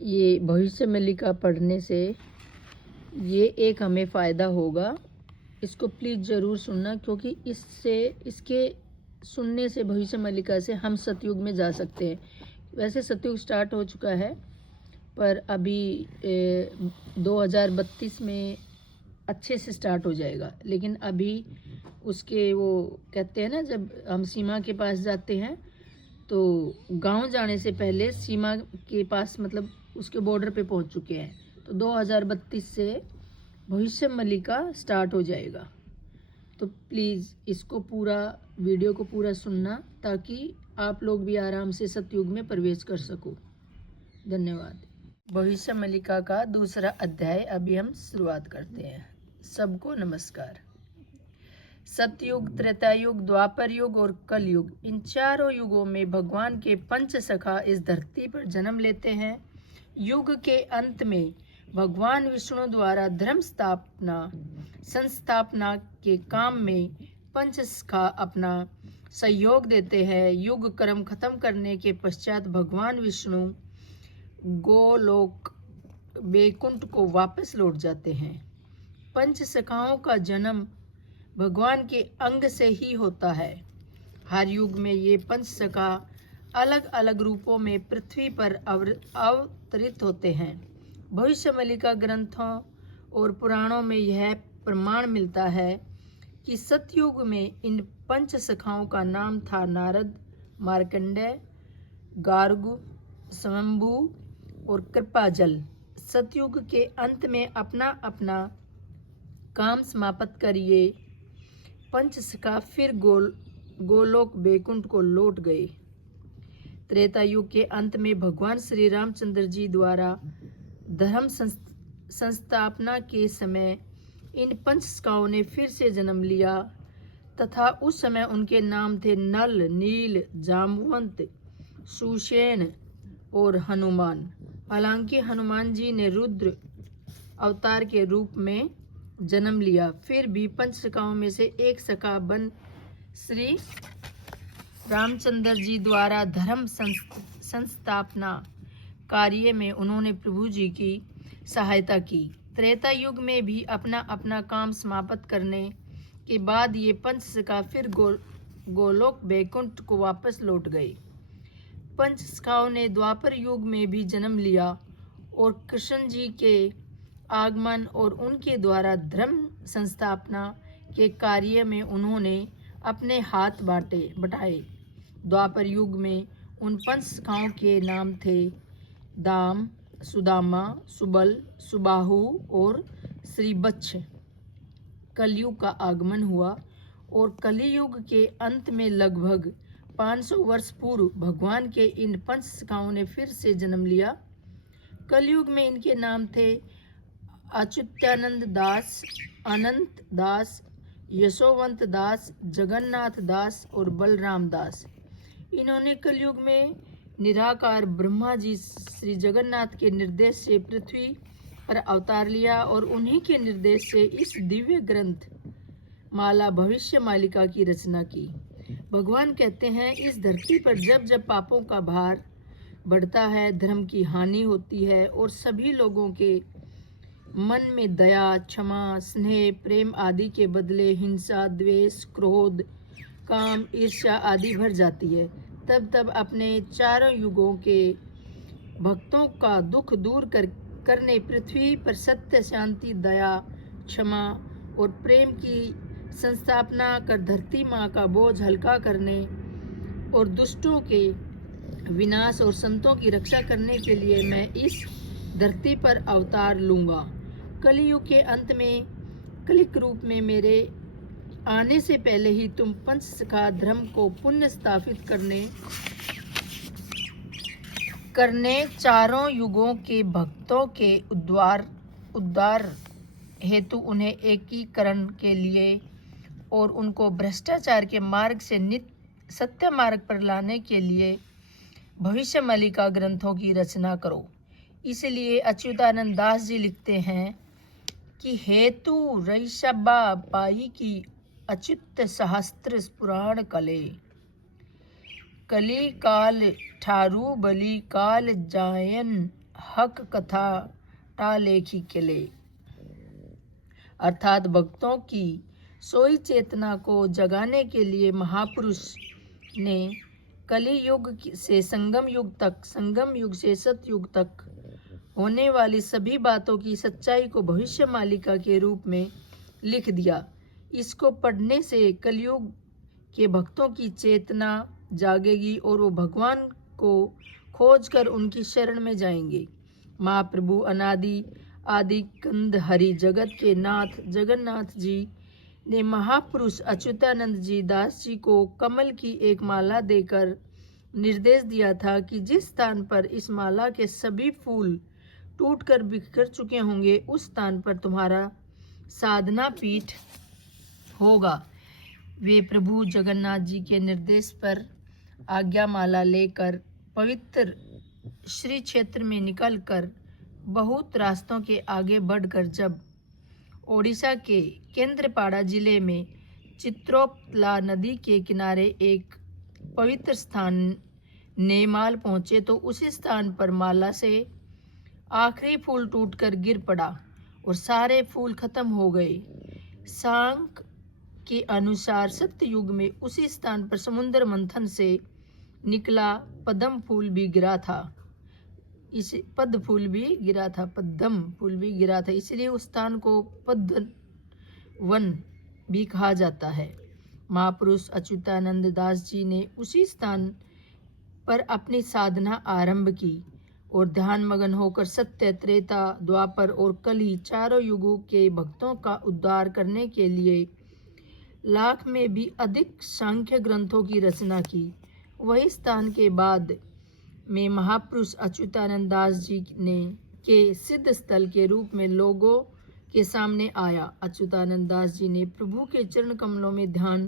ये भविष्य मल्लिका पढ़ने से ये एक हमें फ़ायदा होगा। इसको प्लीज़ ज़रूर सुनना, क्योंकि इसके सुनने से भविष्य मल्लिका से हम सतयुग में जा सकते हैं। वैसे सतयुग स्टार्ट हो चुका है, पर अभी 2032 में अच्छे से स्टार्ट हो जाएगा। लेकिन अभी उसके वो कहते हैं ना, जब हम सीमा के पास जाते हैं तो गांव जाने से पहले सीमा के पास मतलब उसके बॉर्डर पे पहुंच चुके हैं। तो 2032 से भविष्य मल्लिका स्टार्ट हो जाएगा। तो प्लीज़ इसको पूरा वीडियो को पूरा सुनना, ताकि आप लोग भी आराम से सतयुग में प्रवेश कर सको। धन्यवाद। भविष्य मल्लिका का दूसरा अध्याय अभी हम शुरुआत करते हैं। सबको नमस्कार। सतयुग, त्रेतायुग, द्वापर युग और कलयुग, इन चारों युगों में भगवान के पंच सखा इस धरती पर जन्म लेते हैं। युग के अंत में भगवान विष्णु द्वारा धर्म संस्थापना के काम में पंच सखा अपना सहयोग देते हैं। युग कर्म खत्म करने के पश्चात भगवान विष्णु गोलोक बैकुंठ को वापस लौट जाते हैं। पंच सखाओं का जन्म भगवान के अंग से ही होता है। हर युग में ये पंच सखा अलग अलग रूपों में पृथ्वी पर अवतरित होते हैं। भविष्य मल्लिका ग्रंथों और पुराणों में यह प्रमाण मिलता है कि सतयुग में इन पंच सखाओं का नाम था नारद, मार्कंडेय, गार्ग, स्वयंभू और कृपाजल। सतयुग के अंत में अपना अपना काम समाप्त कर ये पंच सखा फिर गोलोक बैकुंठ को लौट गए। त्रेता युग के अंत में भगवान श्री रामचंद्र जी द्वारा धर्म संस्थापना के समय इन पंच सखाओं ने फिर से जन्म लिया तथा उस समय उनके नाम थे नल, नील, जामवंत, सुषेण और हनुमान। हालांकि हनुमान जी ने रुद्र अवतार के रूप में जन्म लिया, फिर भी पंच सखाओं में से एक सखा बन श्री रामचंद्र जी द्वारा धर्म संस्थापना कार्य में उन्होंने प्रभु जी की सहायता की। त्रेता युग में भी अपना अपना काम समाप्त करने के बाद ये पंच सखा फिर गोलोक बैकुंठ को वापस लौट गए। पंच सखाओं ने द्वापर युग में भी जन्म लिया और कृष्ण जी के आगमन और उनके द्वारा धर्म संस्थापना के कार्य में उन्होंने अपने हाथ बटाए। द्वापर युग में उन पंच सखाओं के नाम थे दाम, सुदामा, सुबल, सुबाहु और श्रीबच्छ। कलयुग का आगमन हुआ और कलियुग के अंत में लगभग 500 वर्ष पूर्व भगवान के इन पंच सखाओं ने फिर से जन्म लिया। कलयुग में इनके नाम थे अच्युतानंद दास, अनंत दास, यशोवंत दास, जगन्नाथ दास और बलराम दास। इन्होंने कलयुग में निराकार ब्रह्मा जी श्री जगन्नाथ के निर्देश से पृथ्वी पर अवतार लिया और उन्हीं के निर्देश से इस दिव्य ग्रंथ माला भविष्य मालिका की रचना की। भगवान कहते हैं, इस धरती पर जब जब पापों का भार बढ़ता है, धर्म की हानि होती है और सभी लोगों के मन में दया, क्षमा, स्नेह, प्रेम आदि के बदले हिंसा, द्वेष, क्रोध, काम, ईर्ष्या आदि भर जाती है, तब अपने चारों युगों के भक्तों का दुख दूर करने पृथ्वी पर सत्य, शांति, दया, क्षमा और प्रेम की संस्थापना कर धरती माँ का बोझ हल्का करने और दुष्टों के विनाश और संतों की रक्षा करने के लिए मैं इस धरती पर अवतार लूंगा। कलियुग के अंत में कलिक रूप में मेरे आने से पहले ही तुम पंच सखा धर्म को पुण्य स्थापित करने चारों युगों के भक्तों के उद्धार हेतु उन्हें एकीकरण के लिए और उनको भ्रष्टाचार के मार्ग से नित्य सत्य मार्ग पर लाने के लिए भविष्य मालिका ग्रंथों की रचना करो। इसलिए अच्युतानंद दास जी लिखते हैं कि हेतु रईसबा पाई की अच्युत सहस्त्र पुराण कली काल ठारू बलि काल जायन हक कथा टा लेखी केले, अर्थात भक्तों की सोई चेतना को जगाने के लिए महापुरुष ने कली युग से संगम युग तक, संगम युग से सतयुग तक होने वाली सभी बातों की सच्चाई को भविष्य मालिका के रूप में लिख दिया। इसको पढ़ने से कलयुग के भक्तों की चेतना जागेगी और वो भगवान को खोजकर उनकी शरण में जाएंगे। महाप्रभु अनादि आदि कंद हरि जगत के नाथ जगन्नाथ जी ने महापुरुष अच्युतानंद जी दास जी को कमल की एक माला देकर निर्देश दिया था कि जिस स्थान पर इस माला के सभी फूल टूटकर बिखर चुके होंगे उस स्थान पर तुम्हारा साधना पीठ होगा। वे प्रभु जगन्नाथ जी के निर्देश पर आज्ञा माला लेकर पवित्र श्री क्षेत्र में निकलकर बहुत रास्तों के आगे बढ़कर जब ओडिशा के केंद्रपाड़ा जिले में चित्रोपला नदी के किनारे एक पवित्र स्थान नेमाल पहुंचे तो उसी स्थान पर माला से आखिरी फूल टूटकर गिर पड़ा और सारे फूल खत्म हो गए। सांख के अनुसार सत्ययुग में उसी स्थान पर समुद्र मंथन से निकला पद्म फूल भी गिरा था। पद्म फूल भी गिरा था, इसलिए उस स्थान को पद्म वन भी कहा जाता है। महापुरुष अच्युतानंद दास जी ने उसी स्थान पर अपनी साधना आरंभ की और ध्यान मगन होकर सत्य, त्रेता, द्वापर और कली चारों युगों के भक्तों का उद्धार करने के लिए लाख में भी अधिक सांख्य ग्रंथों की रचना की। वही स्थान के बाद में महापुरुष अच्युतानंद दास जी ने के सिद्ध स्थल के रूप में लोगों के सामने आया। अच्युतानंद दास जी ने प्रभु के चरण कमलों में ध्यान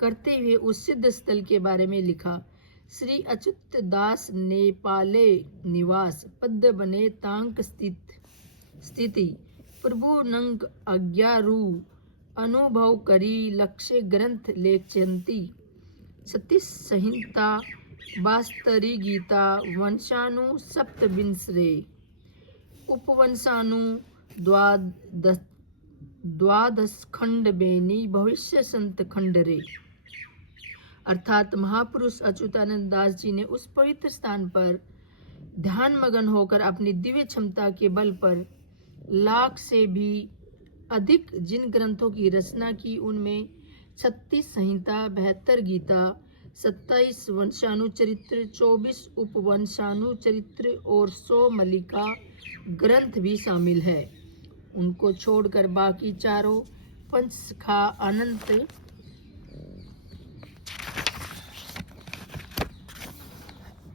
करते हुए उस सिद्ध स्थल के बारे में लिखा। श्री अच्युत दास नेपाले निवास पद बने तांक स्थिति प्रभु नंग अज्ञारू अनुभव करी लक्ष्य ग्रंथ लेखयंती सतीश संहिता बास्तरी गीता वंशानु सप्तविंशरे उपवंशानु द्वादश खंड बेनी भविष्य संत खंड रे। अर्थात महापुरुष अच्युतानंद दास जी ने उस पवित्र स्थान पर ध्यान मगन होकर अपनी दिव्य क्षमता के बल पर लाख से भी अधिक जिन ग्रंथों की रचना की उनमें 36 संहिता, 72 गीता, 27 वंशानु चरित्र, 24 उपवंशानु चरित्र और 100 मलिका ग्रंथ भी शामिल है। उनको छोड़कर बाकी चारों पंचसखा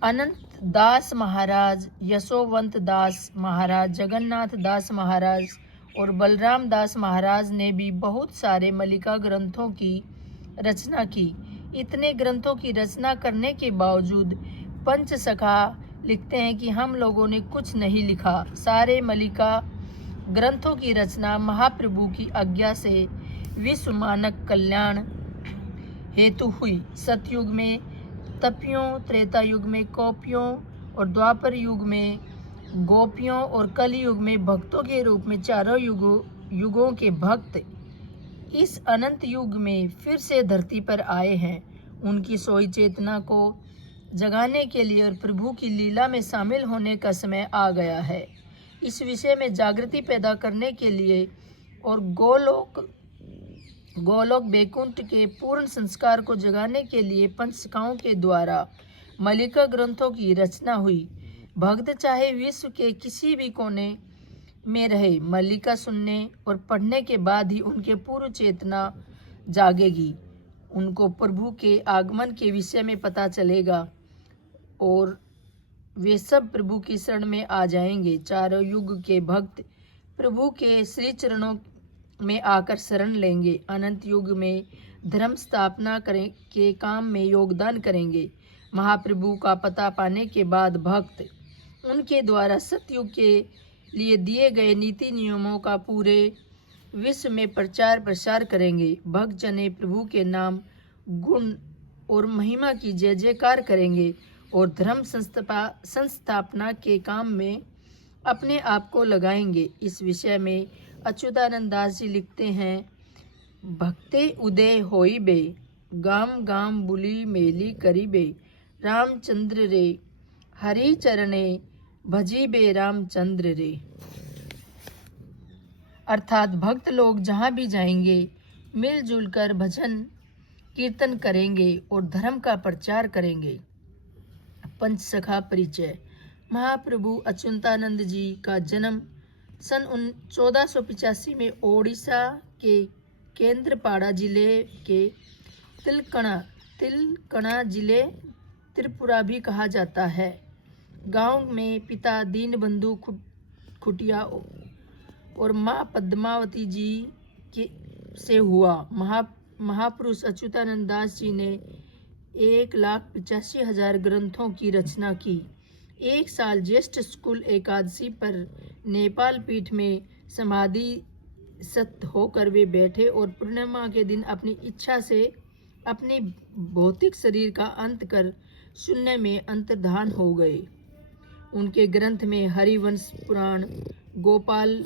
अनंत दास महाराज, यशोवंत दास महाराज, जगन्नाथ दास महाराज और बलराम दास महाराज ने भी बहुत सारे मलिका ग्रंथों की रचना की। इतने ग्रंथों की रचना करने के बावजूद पंचसखा लिखते हैं कि हम लोगों ने कुछ नहीं लिखा। सारे मलिका ग्रंथों की रचना महाप्रभु की आज्ञा से विश्व मानव कल्याण हेतु हुई। सतयुग में तपियों, त्रेता युग में कौपियों और द्वापर युग में गोपियों और कली युग में भक्तों के रूप में चारों युगों के भक्त इस अनंत युग में फिर से धरती पर आए हैं। उनकी सोई चेतना को जगाने के लिए और प्रभु की लीला में शामिल होने का समय आ गया है। इस विषय में जागृति पैदा करने के लिए और गोलोक बैकुंठ के पूर्ण संस्कार को जगाने के लिए पंचसखाओं के द्वारा मलिका ग्रंथों की रचना हुई। भक्त चाहे विश्व के किसी भी कोने में रहे, मलिका सुनने और पढ़ने के बाद ही उनके पूर्व चेतना जागेगी। उनको प्रभु के आगमन के विषय में पता चलेगा और वे सब प्रभु की शरण में आ जाएंगे। चारों युग के भक्त प्रभु के श्री चरणों में आकर शरण लेंगे। अनंत युग में धर्म स्थापना के काम में योगदान करेंगे। महाप्रभु का पता पाने के बाद भक्त उनके द्वारा सतयुग के लिए दिए गए नीति नियमों का पूरे विश्व में प्रचार प्रसार करेंगे। भक्त जने प्रभु के नाम, गुण और महिमा की जय जयकार करेंगे और धर्म संस्थापना के काम में अपने आप को लगाएंगे। इस विषय में अच्युतानंद दास जी लिखते हैं, भक्ते उदय होइबे, गाम गाम बुली मेली करीबे, रामचंद्र रे हरि चरणे भजीबे रामचंद्र रे। अर्थात भक्त लोग जहाँ भी जाएंगे मिलजुल कर भजन कीर्तन करेंगे और धर्म का प्रचार करेंगे। पंचसखा परिचय। महाप्रभु अच्युतानंद जी का जन्म सन 1485 में ओडिशा के केंद्रपाड़ा जिले के तिलकणा जिले त्रिपुरा भी कहा जाता है गांव में पिता दीनबंधु खुटिया और माँ पद्मावती जी के से हुआ। महापुरुष अच्युतानंद दास जी ने 1,85,000 ग्रंथों की रचना की। एक साल ज्येष्ठ शुक्ल एकादशी पर नेपाल पीठ में समाधि सत होकर वे बैठे और पूर्णिमा के दिन अपनी इच्छा से अपने भौतिक शरीर का अंत कर शून्य में अंतर्धान हो गए। उनके ग्रंथ में हरिवंश पुराण, गोपाल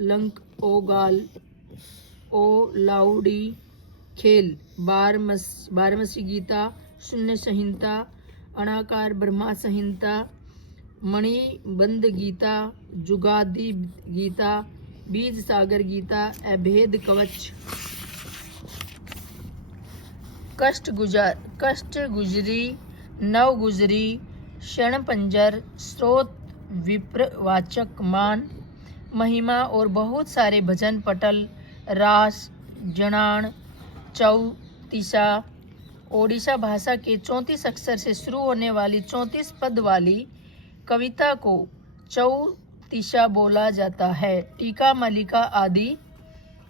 लंक ओगाल ओ लाउडी खेल, बारहमसी गीता, शून्य संहिता, अनाकार ब्रह्मा संहिता, मणिबंध गीता, जुगादि गीता, बीज सागर गीता, अभेद कवच, कष्ट गुजरी, नव गुजरी, क्षण पंजर, स्रोत विप्रवाचक मान, महिमा और बहुत सारे भजन पटल, रास, जनान, चौतीसा। ओडिशा भाषा के 34 अक्षर से शुरू होने वाली 34 पद वाली कविता को चौतीसा बोला जाता है। टीका मलिका आदि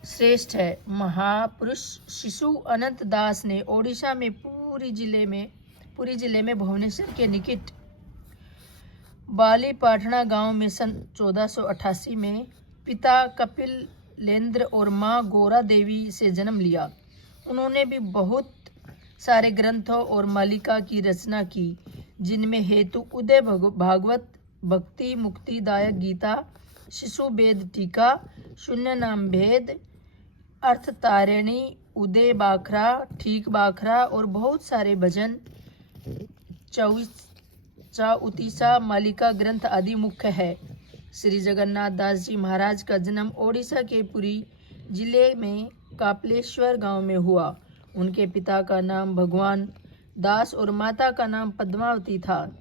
श्रेष्ठ है। महापुरुष शिशु अनंत दास ने ओडिशा में पुरी जिले में भुवनेश्वर के निकट बालीपाटना गांव में सन 1488 में पिता कपिलेंद्र और मां गोरा देवी से जन्म लिया। उन्होंने भी बहुत सारे ग्रंथों और मालिका की रचना की, जिनमें हेतु उदय भागवत, भक्ति मुक्तिदायक गीता, शिशु वेद टीका, शून्य नाम भेद, अर्थ तारिणी, उदय बाखरा, ठीक बाखरा और बहुत सारे भजन, चौतीसा मालिका ग्रंथ आदि मुख्य है। श्री जगन्नाथ दास जी महाराज का जन्म ओडिशा के पुरी जिले में कापलेश्वर गांव में हुआ। उनके पिता का नाम भगवान दास और माता का नाम पद्मावती था।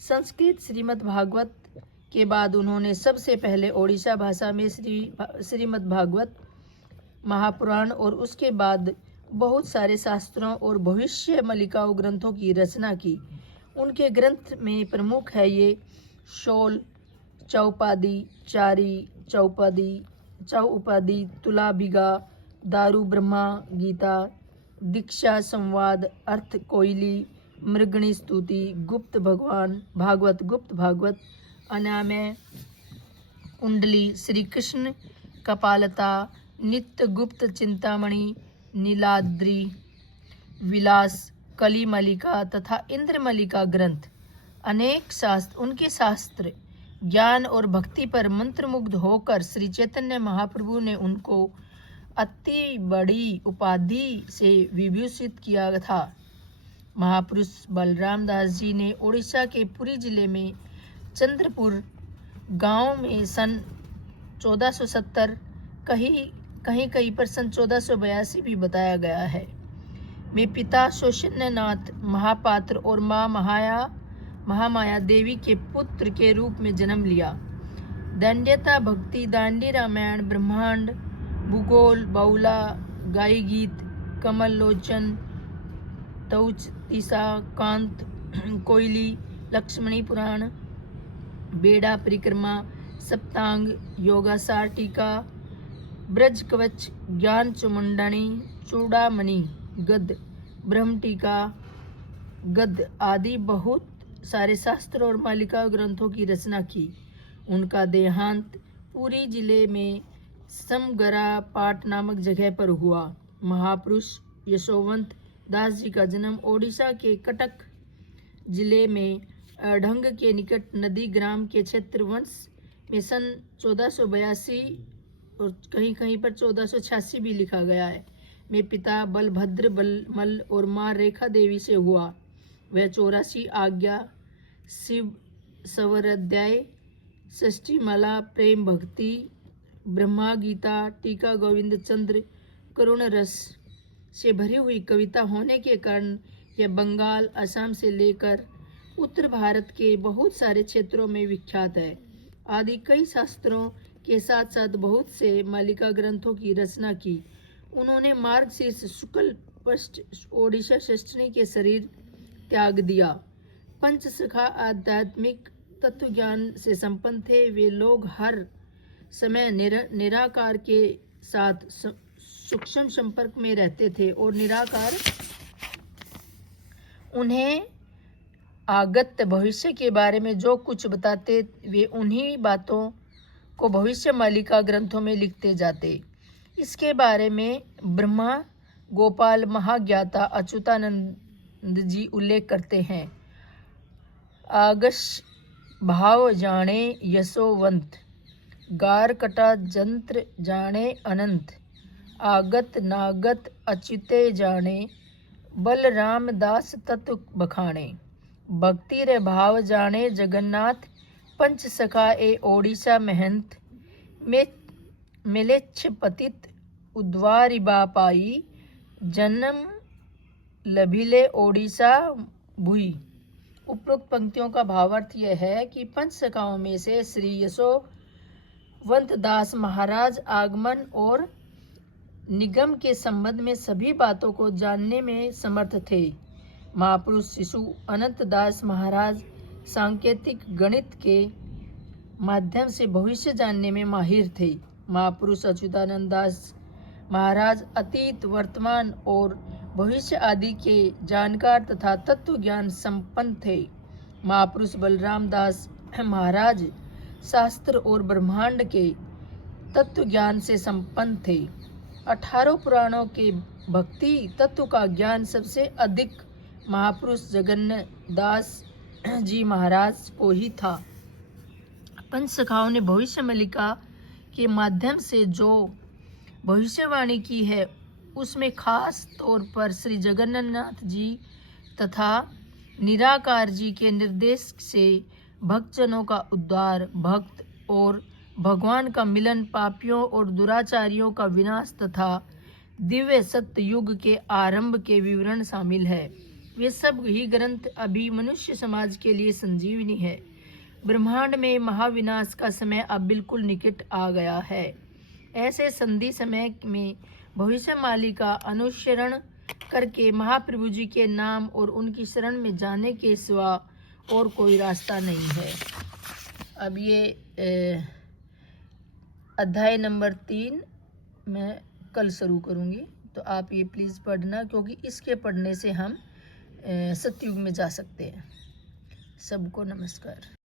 संस्कृत श्रीमद् भागवत के बाद उन्होंने सबसे पहले ओडिशा भाषा में श्रीमद् भागवत महापुराण और उसके बाद बहुत सारे शास्त्रों और भविष्य मलिकाओं ग्रंथों की रचना की। उनके ग्रंथ में प्रमुख है ये शोल, चौपादी, चारी, चौउपादी, तुलाबिगा, दारू ब्रह्मा गीता, दीक्षा संवाद, अर्थ कोयली, मृगणी स्तुति, गुप्त भागवत, अनामय, कुंडली, श्री कृष्ण कपालता, नित्य गुप्त चिंतामणि, नीलाद्रि विलास, कली मलिका तथा इंद्र मलिका ग्रंथ। अनेक उनके शास्त्र ज्ञान और भक्ति पर मंत्रमुग्ध होकर श्री चैतन्य महाप्रभु ने उनको अति बड़ी उपाधि से विभूषित किया था। महापुरुष बलराम दास जी ने ओडिशा के पुरी जिले में चंद्रपुर गांव में सन 1470, कहीं पर सन 1482 भी बताया गया है, में पिता शोषण्यनाथ महापात्र और माँ महामाया देवी के पुत्र के रूप में जन्म लिया। दंड्यता भक्ति, दांडी रामायण, ब्रह्मांड, भूगोल, बाउला, गाई गीत, कमल लोचन, तौतीसा, कांत, कोयली, लक्ष्मणी पुराण, बेड़ा परिक्रमा, सप्तांग, योगासार टीका, ब्रज कवच, ज्ञान चुमुंडनी, चूड़ामणि, गद, ब्रह्म टीका, गद आदि बहुत सारे शास्त्र और मालिका ग्रंथों की रचना की। उनका देहांत पुरी जिले में समगरा पाट नामक जगह पर हुआ। महापुरुष यशोवंत दास जी का जन्म ओडिशा के कटक जिले में ढंग के निकट नदी ग्राम के क्षेत्र वंश में सन 1482 और कहीं कहीं पर 1486 भी लिखा गया है में पिता बलभद्र बलमल और माँ रेखा देवी से हुआ। वह 84 आज्ञा, शिव सवराध्याय, षष्ठीमाला, प्रेम भक्ति, ब्रह्मा गीता, टीका गोविंद चंद्र, करुण रस से भरी हुई कविता होने के कारण यह बंगाल, असम से लेकर उत्तर भारत के बहुत सारे क्षेत्रों में विख्यात है। आदि कई शास्त्रों के साथ साथ बहुत से मालिका ग्रंथों की रचना की। उन्होंने मार्गशीर्ष शुक्ल पक्ष ओडिशा षष्ठी के शरीर त्याग दिया। पंचसखा आध्यात्मिक तत्व ज्ञान से संपन्न थे। वे लोग हर समय निराकार के साथ सूक्ष्म संपर्क में रहते थे और निराकार उन्हें आगत भविष्य के बारे में जो कुछ बताते, वे उन्हीं बातों को भविष्य मालिका ग्रंथों में लिखते जाते। इसके बारे में ब्रह्मा गोपाल महाज्ञाता अच्युतानंद जी उल्लेख करते हैं। आगश भाव जाने यशोवंत, गार कटा जंत्र जाने अनंत, आगत नागत अच्युते जाने, बलराम दास तत्व बखाने, भक्ति रे भाव जाने जगन्नाथ, पंच सखा ए ओडिशा महंत, में मिलेच्छ पतित उद्वारिबा पाई, जन्म लभिले ओडिशा भुई। उपरोक्त पंक्तियों का भावार्थ यह है कि पंच सखाओं में से श्री यशोवंत दास महाराज आगमन और निगम के संबंध में सभी बातों को जानने में समर्थ थे। महापुरुष शिशु अनंत दास महाराज सांकेतिक गणित के माध्यम से भविष्य जानने में माहिर थे। महापुरुष अच्युतानंद दास महाराज अतीत, वर्तमान और भविष्य आदि के जानकार तथा तत्व ज्ञान संपन्न थे। महापुरुष बलराम दास महाराज शास्त्र और ब्रह्मांड के तत्व ज्ञान से संपन्न थे। 18 पुराणों के भक्ति तत्व का ज्ञान सबसे अधिक महापुरुष जगन्नाथ दास जी महाराज को ही था। पंच सखाओं ने भविष्य मालिका के माध्यम से जो भविष्यवाणी की है उसमें खास तौर पर श्री जगन्नाथ जी तथा निराकार जी के निर्देश से भक्तजनों का उद्धार, भक्त और भगवान का मिलन, पापियों और दुराचारियों का विनाश तथा दिव्य सत्य युग के आरंभ के विवरण शामिल है। वे सब ही ग्रंथ अभी मनुष्य समाज के लिए संजीवनी है। ब्रह्मांड में महाविनाश का समय अब बिल्कुल निकट आ गया है। ऐसे संधि समय में भविष्य मालिका अनुसरण करके महाप्रभु जी के नाम और उनकी शरण में जाने के सिवा और कोई रास्ता नहीं है। अब ये अध्याय नंबर 3 मैं कल शुरू करूँगी, तो आप ये प्लीज़ पढ़ना, क्योंकि इसके पढ़ने से हम सतयुग में जा सकते हैं। सबको नमस्कार।